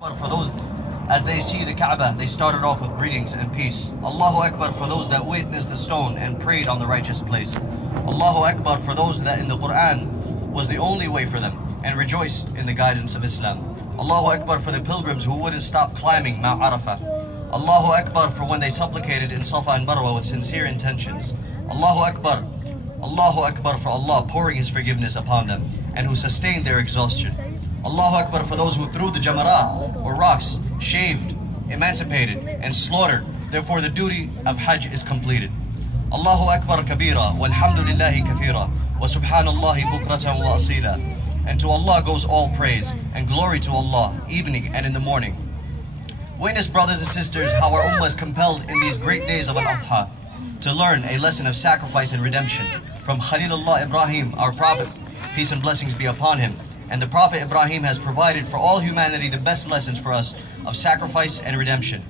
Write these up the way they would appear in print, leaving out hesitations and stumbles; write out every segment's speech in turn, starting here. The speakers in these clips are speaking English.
But for those, as they see the Kaaba, they started off with greetings and peace. Allahu Akbar for those that witnessed the stone and prayed on the righteous place. Allahu Akbar for those that in the Quran was the only way for them and rejoiced in the guidance of Islam. Allahu Akbar for the pilgrims who wouldn't stop climbing Mount Arafah. Allahu Akbar for when they supplicated in Safa and Marwa with sincere intentions. Allahu Akbar. Allahu Akbar for Allah pouring His forgiveness upon them and who sustained their exhaustion. Allahu Akbar for those who threw the jamarat or rocks, shaved, emancipated and slaughtered. Therefore the duty of Hajj is completed. Allahu Akbar kabira walhamdulillahi kathira wa subhanallahi bukratan wa asila. And to Allah goes all praise and glory to Allah, evening and in the morning. Witness, brothers and sisters, how our ummah is compelled in these great days of al-adha to learn a lesson of sacrifice and redemption from Khalilullah Ibrahim, our Prophet, peace and blessings be upon him. And the Prophet Ibrahim has provided for all humanity the best lessons for us of sacrifice and redemption.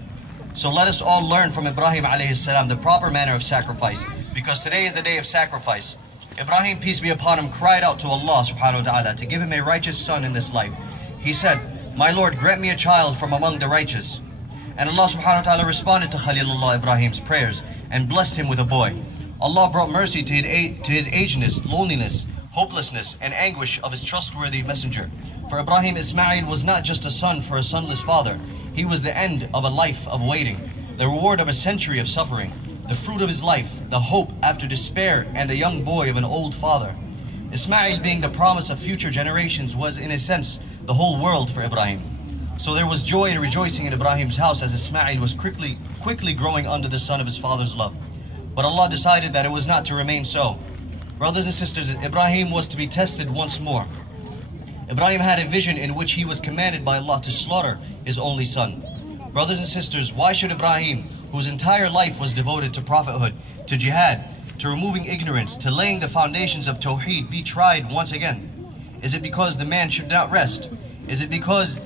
So let us all learn from Ibrahim alayhi salam the proper manner of sacrifice, because today is the day of sacrifice. Ibrahim, peace be upon him, cried out to Allah subhanahu wa ta'ala to give him a righteous son in this life. He said, "My Lord, grant me a child from among the righteous." And Allah subhanahu wa ta'ala responded to Khalilullah Ibrahim's prayers and blessed him with a boy. Allah brought mercy to his ageness, loneliness, hopelessness and anguish of his trustworthy messenger. For Ibrahim, Ismail was not just a son for a sonless father. He was the end of a life of waiting, the reward of a century of suffering, the fruit of his life, the hope after despair, and the young boy of an old father. Ismail, being the promise of future generations, was in a sense the whole world for Ibrahim. So there was joy and rejoicing in Ibrahim's house as Ismail was quickly growing under the sun of his father's love. But Allah decided that it was not to remain so. Brothers and sisters, Ibrahim was to be tested once more. Ibrahim had a vision in which he was commanded by Allah to slaughter his only son. Brothers and sisters, why should Ibrahim, whose entire life was devoted to prophethood, to jihad, to removing ignorance, to laying the foundations of Tawheed, be tried once again? Is it because the man should not rest? Is it because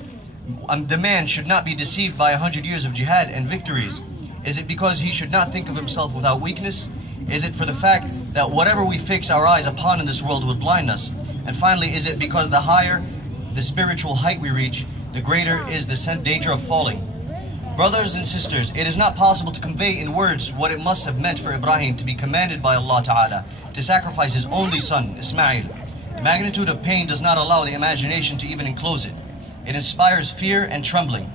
the man should not be deceived by 100 years of jihad and victories? Is it because he should not think of himself without weakness? Is it for the fact that whatever we fix our eyes upon in this world will blind us? And finally, is it because the higher the spiritual height we reach, the greater is the danger of falling? Brothers and sisters, it is not possible to convey in words what it must have meant for Ibrahim to be commanded by Allah Ta'ala to sacrifice his only son, Ismail. The magnitude of pain does not allow the imagination to even enclose it. It inspires fear and trembling.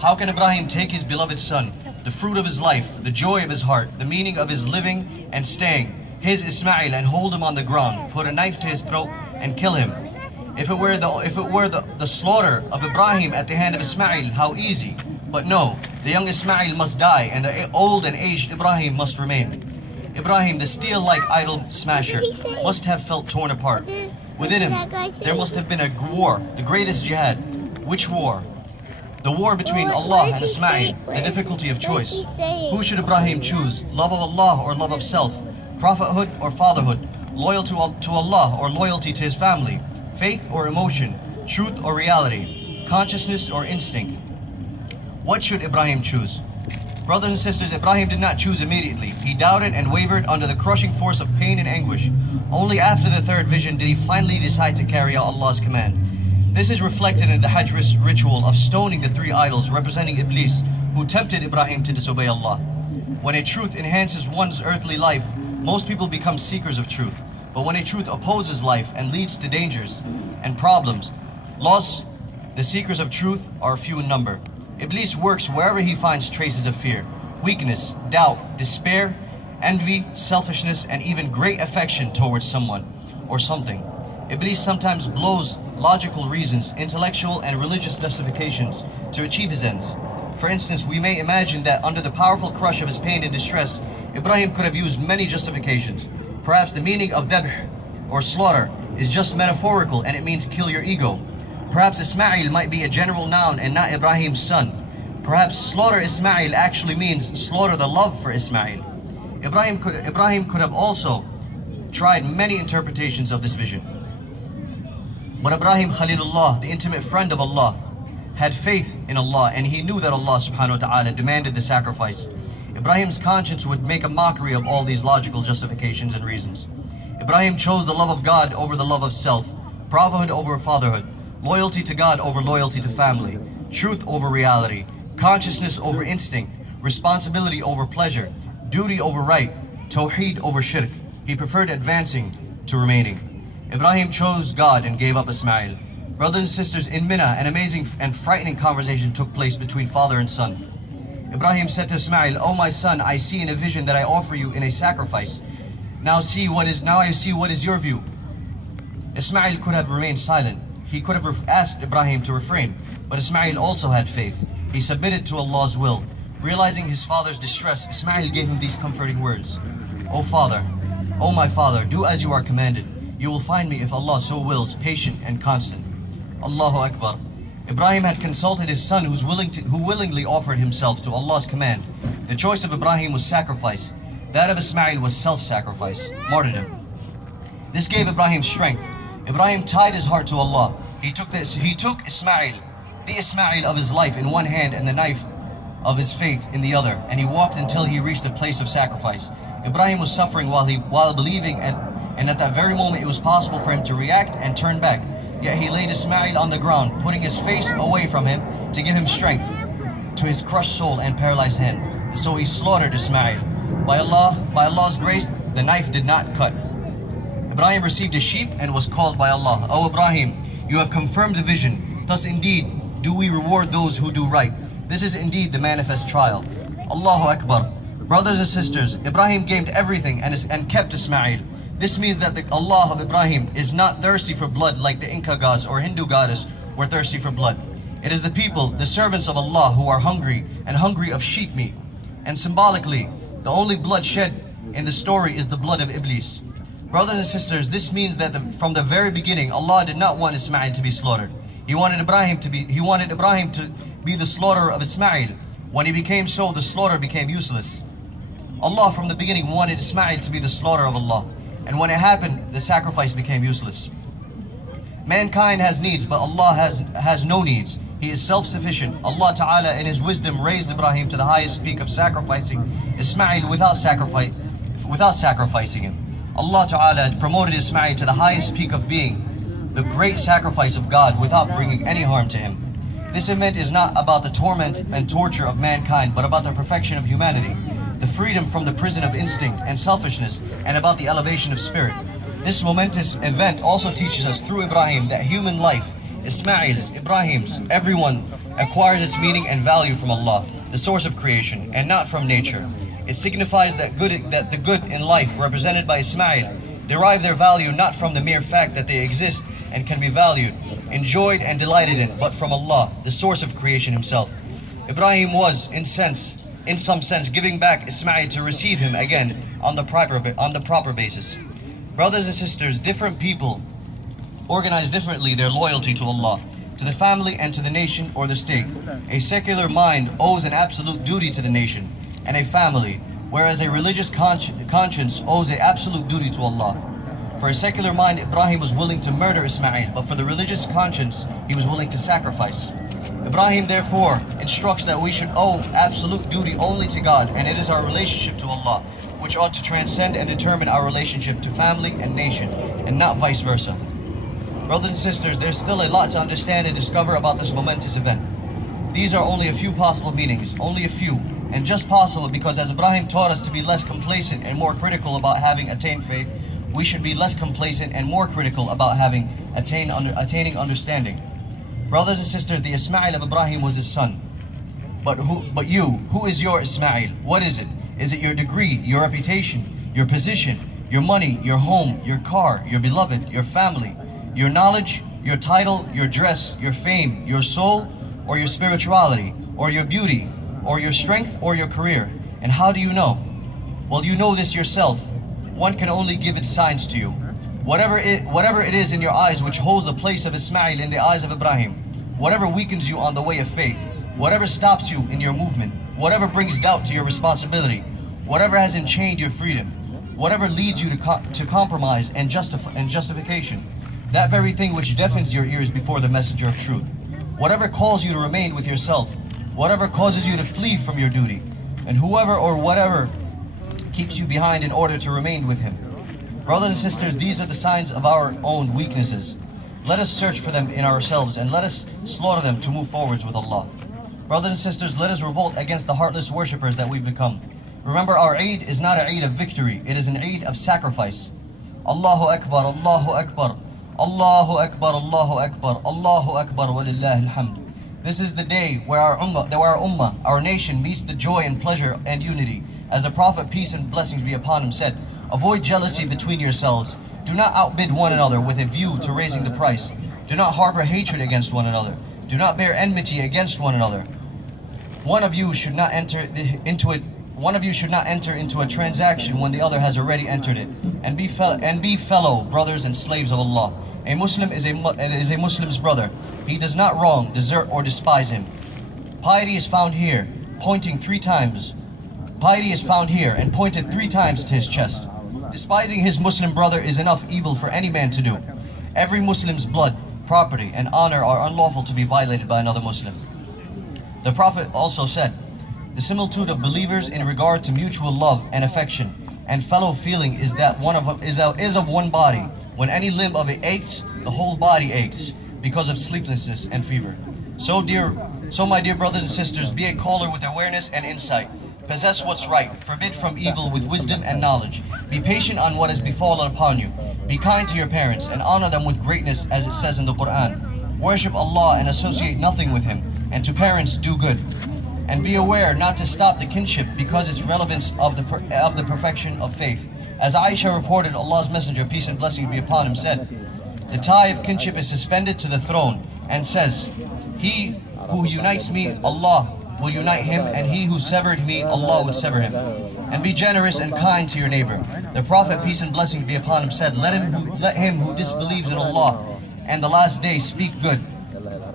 How can Ibrahim take his beloved son, the fruit of his life, the joy of his heart, the meaning of his living and staying, his Ismail, and hold him on the ground, put a knife to his throat and kill him? If it were the slaughter of Ibrahim at the hand of Ismail, how easy. But no, the young Ismail must die and the old and aged Ibrahim must remain. Ibrahim, the steel-like idol smasher, must have felt torn apart. Within him, there must have been a war, the greatest jihad. Which war? The war between Allah and Ismail, the difficulty of choice. Who should Ibrahim choose? Love of Allah or love of self? Prophethood or fatherhood? Loyalty to Allah or loyalty to his family? Faith or emotion? Truth or reality? Consciousness or instinct? What should Ibrahim choose? Brothers and sisters, Ibrahim did not choose immediately. He doubted and wavered under the crushing force of pain and anguish. Only after the third vision did he finally decide to carry out Allah's command. This is reflected in the Hajj ritual of stoning the three idols representing Iblis, who tempted Ibrahim to disobey Allah. When a truth enhances one's earthly life, most people become seekers of truth. But when a truth opposes life and leads to dangers and problems, loss, the seekers of truth are few in number. Iblis works wherever he finds traces of fear, weakness, doubt, despair, envy, selfishness, and even great affection towards someone or something. Iblis sometimes blows logical reasons, intellectual and religious justifications to achieve his ends. For instance, we may imagine that under the powerful crush of his pain and distress, Ibrahim could have used many justifications. Perhaps the meaning of dhabh or slaughter is just metaphorical and it means kill your ego. Perhaps Ismail might be a general noun and not Ibrahim's son. Perhaps slaughter Ismail actually means slaughter the love for Ismail. Ibrahim could have also tried many interpretations of this vision. But Ibrahim Khalilullah, the intimate friend of Allah, had faith in Allah and he knew that Allah subhanahu wa ta'ala demanded the sacrifice. Ibrahim's conscience would make a mockery of all these logical justifications and reasons. Ibrahim chose the love of God over the love of self, prophethood over fatherhood, loyalty to God over loyalty to family, truth over reality, consciousness over instinct, responsibility over pleasure, duty over right, tawheed over shirk. He preferred advancing to remaining. Ibrahim chose God and gave up Ismail. Brothers and sisters, in Mina, an amazing and frightening conversation took place between father and son. Ibrahim said to Ismail, "O my son, I see in a vision that I offer you in a sacrifice. Now I see what is your view." Ismail could have remained silent. He could have asked Ibrahim to refrain, but Ismail also had faith. He submitted to Allah's will. Realizing his father's distress, Ismail gave him these comforting words. "O father, O my father, do as you are commanded. You will find me, if Allah so wills, patient and constant." Allahu Akbar. Ibrahim had consulted his son who willingly offered himself to Allah's command. The choice of Ibrahim was sacrifice. That of Ismail was self-sacrifice, martyrdom. This gave Ibrahim strength. Ibrahim tied his heart to Allah. He took Ismail, the Ismail of his life, in one hand and the knife of his faith in the other, and he walked until he reached the place of sacrifice. Ibrahim was suffering while believing, and at that very moment it was possible for him to react and turn back. Yet he laid Ismail on the ground, putting his face away from him to give him strength to his crushed soul and paralyzed hand. So he slaughtered Ismail. By Allah's grace, the knife did not cut. Ibrahim received a sheep and was called by Allah. "O Ibrahim, you have confirmed the vision. Thus indeed do we reward those who do right. This is indeed the manifest trial." Allahu Akbar. Brothers and sisters, Ibrahim gained everything and kept Ismail. This means that the Allah of Ibrahim is not thirsty for blood like the Inca gods or Hindu goddess were thirsty for blood. It is the people, the servants of Allah, who are hungry of sheep meat. And symbolically, the only blood shed in the story is the blood of Iblis. Brothers and sisters, this means that from the very beginning, Allah did not want Ismail to be slaughtered. He wanted Ibrahim to be the slaughterer of Ismail. When he became so, the slaughter became useless. Allah from the beginning wanted Ismail to be the slaughter of Allah. And when it happened, the sacrifice became useless. Mankind has needs, but Allah has no needs. He is self-sufficient. Allah Ta'ala in His wisdom raised Ibrahim to the highest peak of sacrificing Ismail without sacrificing him. Allah Ta'ala promoted Ismail to the highest peak of being the great sacrifice of God without bringing any harm to him. This event is not about the torment and torture of mankind, but about the perfection of humanity, the freedom from the prison of instinct and selfishness, and about the elevation of spirit. This momentous event also teaches us through Ibrahim that human life, Ismail's, Ibrahim's, everyone acquires its meaning and value from Allah, the source of creation, and not from nature. It signifies that the good in life represented by Ismail derive their value not from the mere fact that they exist and can be valued, enjoyed and delighted in, but from Allah, the source of creation Himself. Ibrahim was, in some sense, giving back Ismail to receive him again on the proper basis. Brothers and sisters, different people organize differently their loyalty to Allah, to the family and to the nation or the state. A secular mind owes an absolute duty to the nation and a family, whereas a religious conscience owes an absolute duty to Allah. For a secular mind, Ibrahim was willing to murder Ismail, but for the religious conscience, he was willing to sacrifice. Ibrahim therefore instructs that we should owe absolute duty only to God, and it is our relationship to Allah which ought to transcend and determine our relationship to family and nation, and not vice versa. Brothers and sisters, there's still a lot to understand and discover about this momentous event. These are only a few possible meanings, only a few, and just possible because as Ibrahim taught us to be less complacent and more critical about having attained faith, we should be less complacent and more critical about attaining understanding. Brothers and sisters, the Ismail of Ibrahim was his son. But who is your Ismail? What is it? Is it your degree, your reputation, your position, your money, your home, your car, your beloved, your family, your knowledge, your title, your dress, your fame, your soul, or your spirituality, or your beauty, or your strength, or your career? And how do you know? Well, you know this yourself. One can only give its signs to you. Whatever it is in your eyes which holds the place of Ismail in the eyes of Ibrahim, whatever weakens you on the way of faith, whatever stops you in your movement, whatever brings doubt to your responsibility, whatever has enchained your freedom, whatever leads you to compromise and justification, that very thing which deafens your ears before the messenger of truth, whatever calls you to remain with yourself, whatever causes you to flee from your duty, and whoever or whatever keeps you behind in order to remain with him. Brothers and sisters, these are the signs of our own weaknesses. Let us search for them in ourselves and let us slaughter them to move forwards with Allah. Brothers and sisters, let us revolt against the heartless worshippers that we've become. Remember, our Eid is not an Eid of victory, it is an Eid of sacrifice. Allahu Akbar, Allahu Akbar, Allahu Akbar, Allahu Akbar, Allahu Akbar, walillahi alhamd. This is the day where our ummah, our nation meets the joy and pleasure and unity. As the Prophet, peace and blessings be upon him, said, avoid jealousy between yourselves. Do not outbid one another with a view to raising the price. Do not harbor hatred against one another. Do not bear enmity against one another. One of you should not enter into a transaction when the other has already entered it. And be fellow brothers and slaves of Allah. A Muslim is a Muslim's brother. He does not wrong, desert, or despise him. Piety is found here, pointing 3 times. Piety is found here and pointed 3 times to his chest. Despising his Muslim brother is enough evil for any man to do. Every Muslim's blood, property, and honor are unlawful to be violated by another Muslim. The Prophet also said, the similitude of believers in regard to mutual love and affection and fellow feeling is that is of one body. When any limb of it aches, the whole body aches because of sleeplessness and fever. So my dear brothers and sisters, be a caller with awareness and insight. Possess what's right, forbid from evil with wisdom and knowledge. Be patient on what has befallen upon you. Be kind to your parents and honor them with greatness, as it says in the Quran. Worship Allah and associate nothing with Him, and to parents do good. And be aware not to stop the kinship because its relevance of the perfection of faith. As Aisha reported, Allah's Messenger, peace and blessings be upon him, said, the tie of kinship is suspended to the throne and says, he who unites me, Allah will unite him, and he who severed me, Allah would sever him. And be generous and kind to your neighbor. The Prophet, peace and blessings be upon him, said, let him who disbelieves in Allah and the last day speak good,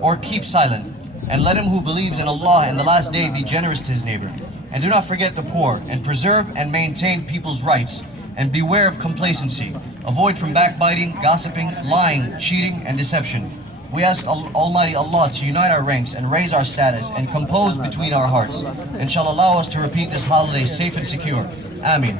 or keep silent. And let him who believes in Allah and the last day be generous to his neighbor. And do not forget the poor, and preserve and maintain people's rights. And beware of complacency. Avoid from backbiting, gossiping, lying, cheating, and deception. We ask Almighty Allah to unite our ranks and raise our status and compose between our hearts, and shall allow us to repeat this holiday safe and secure. Ameen.